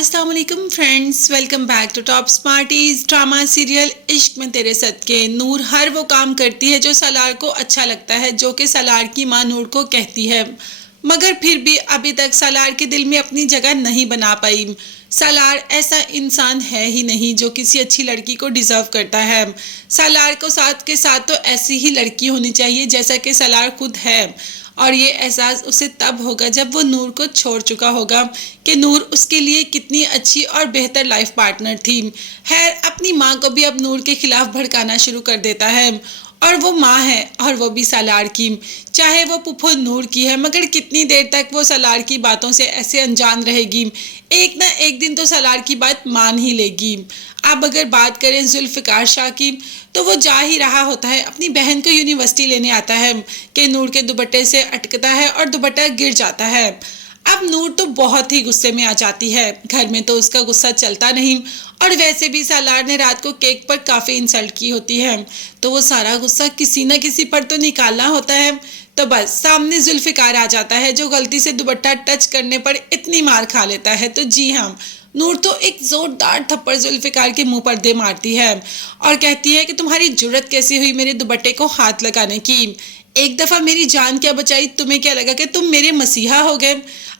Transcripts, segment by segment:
अस्सलाम वालेकुम friends, welcome back to top smarties. Drama serial Ishq Mein तेरे सदके नूर हर वो काम करती है जो सलार को अच्छा लगता है, जो कि सलार की माँ नूर को कहती है, मगर फिर भी अभी तक सलार के दिल में अपनी जगह नहीं बना पाई। सलार ऐसा इंसान है ही नहीं जो किसी अच्छी लड़की को डिजर्व करता है। सलार को साथ के साथ तो ऐसी ही लड़की होनी चाहिए जैसा कि सलार खुद है, और ये एहसास उसे तब होगा जब वो नूर को छोड़ चुका होगा कि नूर उसके लिए कितनी अच्छी और बेहतर लाइफ पार्टनर थी। खैर, अपनी माँ को भी अब नूर के खिलाफ भड़काना शुरू कर देता है, और वो माँ है और वो भी सलार की। चाहे वो पुप्पो नूर की है, मगर कितनी देर तक वो सलार की बातों से ऐसे अनजान रहेगी। एक ना एक दिन तो सलार की बात मान ही लेगी। अब अगर बात करें जुल्फ़िकार शाह की, तो वो जा ही रहा होता है, अपनी बहन को यूनिवर्सिटी लेने आता है कि नूर के दुपट्टे से अटकता है और दुपट्टा गिर जाता है। अब नूर तो बहुत ही गुस्से में आ जाती है। घर में तो उसका गुस्सा चलता नहीं, और वैसे भी सलार ने रात को केक पर काफ़ी इंसल्ट की होती है, तो वो सारा गुस्सा किसी न किसी पर तो निकालना होता है। तो बस सामने जुल्फ़िकार आ जाता है, जो गलती से दुपट्टा टच करने पर इतनी मार खा लेता है। तो जी हाँ, नूर तो एक जोरदार थप्पड़ जुल्फ़िकार के मुंह पर दे मारती है और कहती है कि तुम्हारी जुर्रत कैसी हुई मेरे दुपट्टे को हाथ लगाने की। एक दफ़ा मेरी जान क्या बचाई, तुम्हें क्या लगा कि तुम मेरे मसीहा हो गए।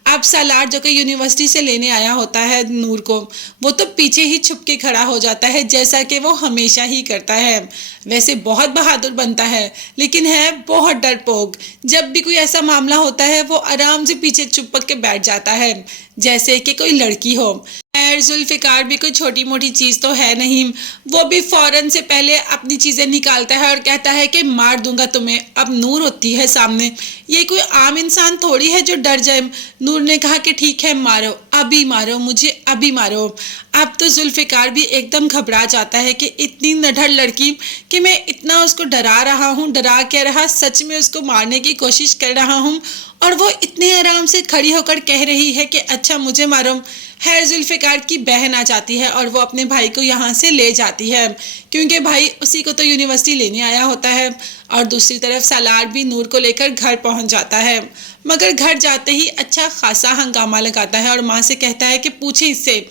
अब सलार जो कि यूनिवर्सिटी से लेने आया होता है नूर को, वो तो पीछे ही छुप के खड़ा हो जाता है, जैसा कि वो हमेशा ही करता है। वैसे बहुत बहादुर बनता है, लेकिन है बहुत डरपोक। जब भी कोई ऐसा मामला होता है, वो आराम से पीछे छुप के बैठ जाता है, जैसे कि कोई लड़की हो। खैर, जुल्फ़िकार भी कोई छोटी मोटी चीज़ तो है नहीं। वो भी फौरन से पहले अपनी चीज़ें निकालता है और कहता है कि मार दूंगा तुम्हें। अब नूर होती है सामने, ये कोई आम इंसान थोड़ी है जो डर जाए। नूर ने कहा कि ठीक है, मारो, अभी मारो मुझे, अभी मारो। अब तो जुल्फ़िकार भी एकदम घबरा जाता है कि इतनी नढ़ड़ लड़की, कि मैं इतना उसको डरा रहा हूँ, डरा क्या रहा, सच में उसको मारने की कोशिश कर रहा हूँ, और वो इतने आराम से खड़ी होकर कह रही है कि अच्छा मुझे मारो। है, जुल्फ़िकार की बहन आ जाती है और वो अपने भाई को यहाँ से ले जाती है, क्योंकि भाई उसी को तो यूनिवर्सिटी लेने आया होता है। और दूसरी तरफ सलार भी नूर को लेकर घर पहुँच जाता है, मगर घर जाते ही अच्छा खासा हंगामा लगाता है और माँ से कहता है कि पूछें इससे,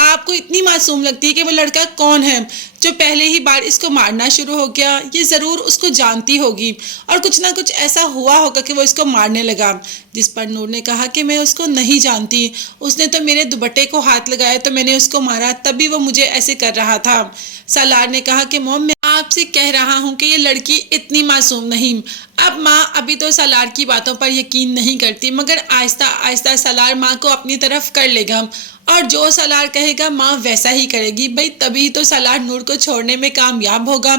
आपको इतनी मासूम लगती है कि वो लड़का कौन है जो पहले ही बार इसको मारना शुरू हो गया। ये ज़रूर उसको जानती होगी और कुछ ना कुछ ऐसा हुआ होगा कि वो इसको मारने लगा। जिस पर नूर ने कहा कि मैं उसको नहीं जानती, उसने तो मेरे दुपट्टे को हाथ लगाया तो मैंने उसको मारा, तभी वो मुझे ऐसे कर रहा था। सलार ने कहा कि मॉम, मैं आपसे कह रहा हूँ कि ये लड़की इतनी मासूम नहीं। अब माँ अभी तो सलार की बातों पर यकीन नहीं करती, मगर आहिस्ता आहिस्ता सलार माँ को अपनी तरफ कर लेगा, और जो सलार कहेगा माँ वैसा ही करेगी। भाई तभी तो सलार नूर को छोड़ने में कामयाब होगा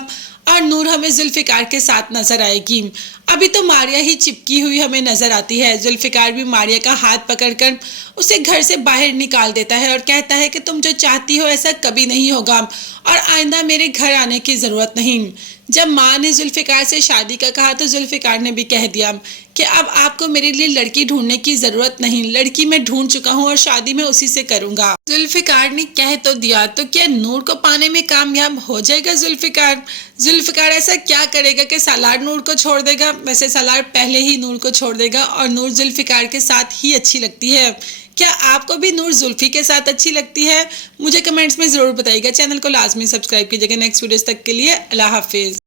और नूर हमें जुल्फ़िकार के साथ नजर आएगी। अभी तो मारिया ही चिपकी हुई हमें नजर आती है। जुल्फ़िकार भी मारिया का हाथ पकड़कर उसे घर से बाहर निकाल देता है और कहता है कि तुम जो चाहती हो ऐसा कभी नहीं होगा, और आइंदा मेरे घर आने की ज़रूरत नहीं। जब माँ ने जुल्फ़िकार से शादी का कहा तो जुल्फ़िकार ने भी कह दिया कि अब आपको मेरे लिए लड़की ढूंढने की ज़रूरत नहीं, लड़की मैं ढूंढ चुका हूँ और शादी मैं उसी से करूँगा। जुल्फ़िकार ने कह तो दिया, तो क्या नूर को पाने में कामयाब हो जाएगा जुल्फ़िकार? जुल्फ़िकार ऐसा क्या करेगा कि सलार नूर को छोड़ देगा? वैसे सलार पहले ही नूर को छोड़ देगा और नूर जुल्फ़िकार के साथ ही अच्छी लगती है। क्या आपको भी नूर जुल्फ़ी के साथ अच्छी लगती है? मुझे कमेंट्स में ज़रूर बताइएगा। चैनल को लाजमी सब्सक्राइब कीजिएगा। नेक्स्ट वीडियोस तक के लिए अल्लाह हाफिज़।